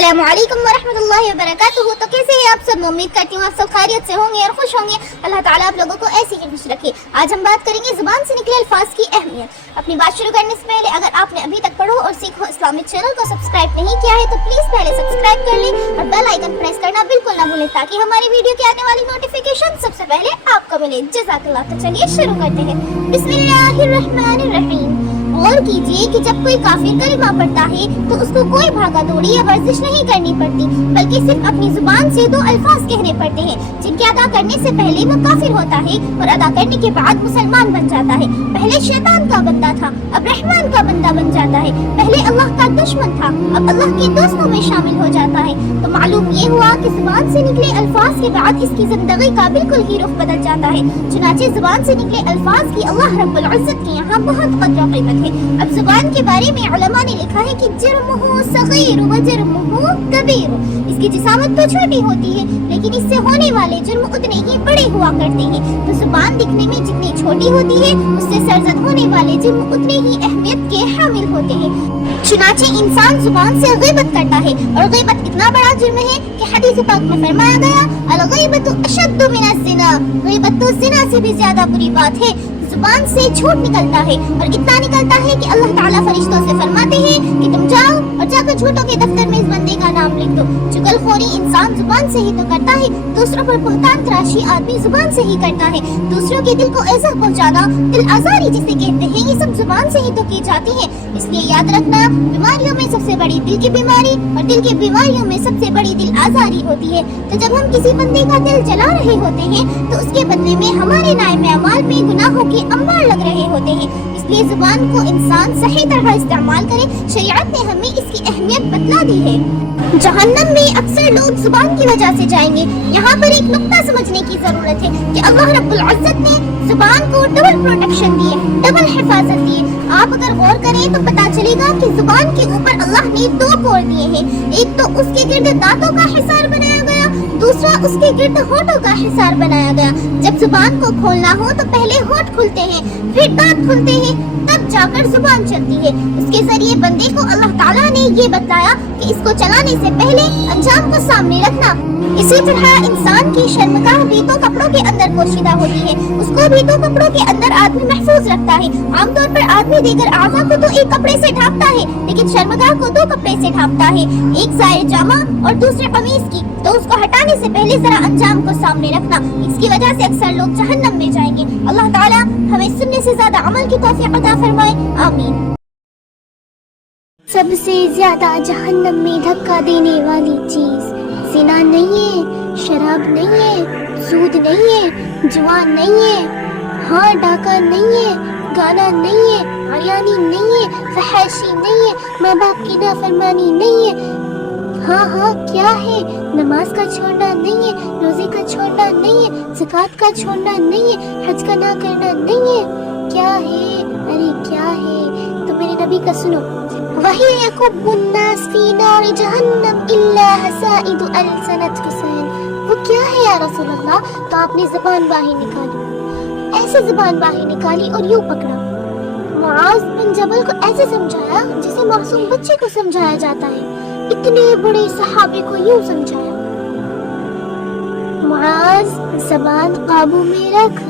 अस्सलामु अलैकुम वरहमतुल्लाहि वबरकातुहू। तो कैसे हैं आप सब? उम्मीद करती हूँ आप सब खैरियत से होंगे और खुश होंगे। अल्लाह ताला आप लोगों को ऐसे ही खुश रखे। आज हम बात करेंगे ज़ुबान से निकले अल्फाज की अहमियत। अपनी बात शुरू करने से पहले अगर आपने अभी तक पढ़ो और सीखो इस्लामिक चैनल को सब्सक्राइब नहीं किया है तो प्लीज़ पहले सब्सक्राइब कर लें और बेल आइकन प्रेस करना बिल्कुल ना भूलें ताकि हमारी वीडियो की आने वाली नोटिफिकेशन सबसे पहले आपको मिले। जज़ाकल्लाह। तो चलिए शुरू करते हैं। बिस्मिल्लाहिर्रहमानिर्रहीम। गौर कीजिए कि जब कोई काफिर कलिमा पढ़ता है तो उसको कोई भागा दौड़ी या वर्जिश नहीं करनी पड़ती, बल्कि सिर्फ अपनी जुबान से दो अल्फाज कहने पड़ते हैं जिनके अदा करने से पहले वो काफिर होता है और अदा करने के बाद मुसलमान बन जाता है। पहले शैतान का बंदा था, अब रहमान का बंदा बन जाता है। पहले अल्लाह का दुश्मन था, अब अल्लाह के दोस्तों में शामिल हो जाता है। तो मालूम ये हुआ कि जुबान से निकले अल्फाज के बाद इसकी जिंदगी का बिल्कुल ही रुख बदल जाता है। चुनांचे जुबान से निकले अल्फाज की अल्लाह रब्बुल इज्जत के यहाँ बहुत कद्र व कीमत है। अब जुबान के बारे में उलमा ने लिखा है कि जुर्मुहु सगीर व जुर्मुहु कबीर। इसकी जिसामत तो छोटी होती है लेकिन इससे होने वाले जुर्म उतने ही बड़े हुआ करते हैं। तो जुबान दिखने में जितनी छोटी होती है उससे सरजद होने वाले जुर्म उतने ही अहमियत के हामिल होते हैं। चुनांचे इंसान जुबान से गीबत करता है और गीबत इतना बड़ा जुर्म है कि हदीस पाक में फरमाया गया अल गीबतु अशद्दु मिनज़ ज़िना। गीबत तो ज़िना से भी ज्यादा बुरी बात है। जुबान से झूठ निकलता है और इतना निकलता है कि अल्लाह ताला फरिश्तों से फरमाते हैं कि तुम जाओ और जाकर झूठों के दफ्तर में इस बंदे का नाम लिख दो। चुगलखोरी इंसान जुबान से ही तो करता है, दूसरों पर बहतान तराशी आदमी जुबान से ही करता है। दूसरों के दिल को ऐसा पहुंचाना, दिल आजारी जिसे कहते हैं, ये सब जुबान से ही तो की जाती है। इसलिए याद रखना, बीमारियों में सबसे बड़ी दिल की बीमारी और दिल की बीमारियों में सबसे बड़ी दिल आजारी होती है। तो जब हम किसी बंदे का दिल जला रहे होते हैं तो उसके बदले में हमारे नाइम अमाल में गुनाहों के अंबार लग रहे होते हैं। इसलिए जुबान को इंसान सही तरह इस्तेमाल करे। शरीयत ने हमें इसकी अहमियत बतला दी है। जहन्नम में अक्सर लोग जुबान की वजह से जाएंगे। यहाँ पर एक नुक्ता समझने की जरूरत है कि अल्लाह रब्बुल इज्जत ने जुबान को डबल प्रोटेक्शन दी है, डबल हिफाजत दी है। आप अगर गौर करें तो पता चलेगा कि जुबान के ऊपर अल्लाह ने दो कोर दिए हैं। एक तो उसके गिर्द दांतों का हिसार बनाया गया, दूसरा उसके गिर्द होठों का हिसार बनाया गया। जब जुबान को खोलना हो तो पहले होठ खुलते हैं, फिर दांत खुलते हैं, तब जाकर जुबान चलती है। उसके जरिए बंदे को अल्लाह ताला ने ये बताया कि इसको चलाने से पहले अंजाम को सामने रखना। इसी तरह इंसान की शर्मगाह भी तो कपड़ों के अंदर पोशीदा होती है, उसको भी तो कपड़ों के अंदर आदमी महफूज रखता है। आमतौर पर आदमी देकर आज़ा को तो एक कपड़े से ढांपता है लेकिन शर्मगाह को दो कपड़े से ढांपता है, एक ज़ाहिर जामा और दूसरे कमीज की। तो उसको हटाने से पहले जरा अंजाम को सामने रखना। इसकी वजह से अक्सर लोग जहन्नम में जाएंगे। अल्लाह ताला हमें सुनने से ज्यादा अमल की तौफीक अता फरमाए, आमीन। सबसे ज्यादा जहन्नम में धक्का देने वाली चीज ज़िना नहीं है, शराब नहीं है, सूद नहीं है, जुआ नहीं है, हाँ डाका नहीं है, गाना नहीं है, अरियानी नहीं है, फहशी नहीं है, माँ बाप की नाफरमानी नहीं है। हाँ क्या है? नमाज का छोड़ना नहीं है, रोजे का छोड़ना नहीं है, ज़कात का छोड़ना नहीं है, हज का ना करना नहीं है। क्या है? अरे क्या है? तो मेरे नबी का सुनो, वही यकुब्बुन्नास फी नारि जहन्नम इल्ला हसाइदु अलसनत हुसैन। वो क्या है या रसूल अल्लाह? तो आपने ज़बान बाहर निकाली, ऐसे ज़बान बाहर निकाली और यूं पकड़ा। मुआज़ बिन जबल को ऐसे समझाया जैसे मासूम बच्चे को समझाया जाता है। इतने बड़े सहाबे को यूं समझाया, मुआज़ ज़बान काबू में रख,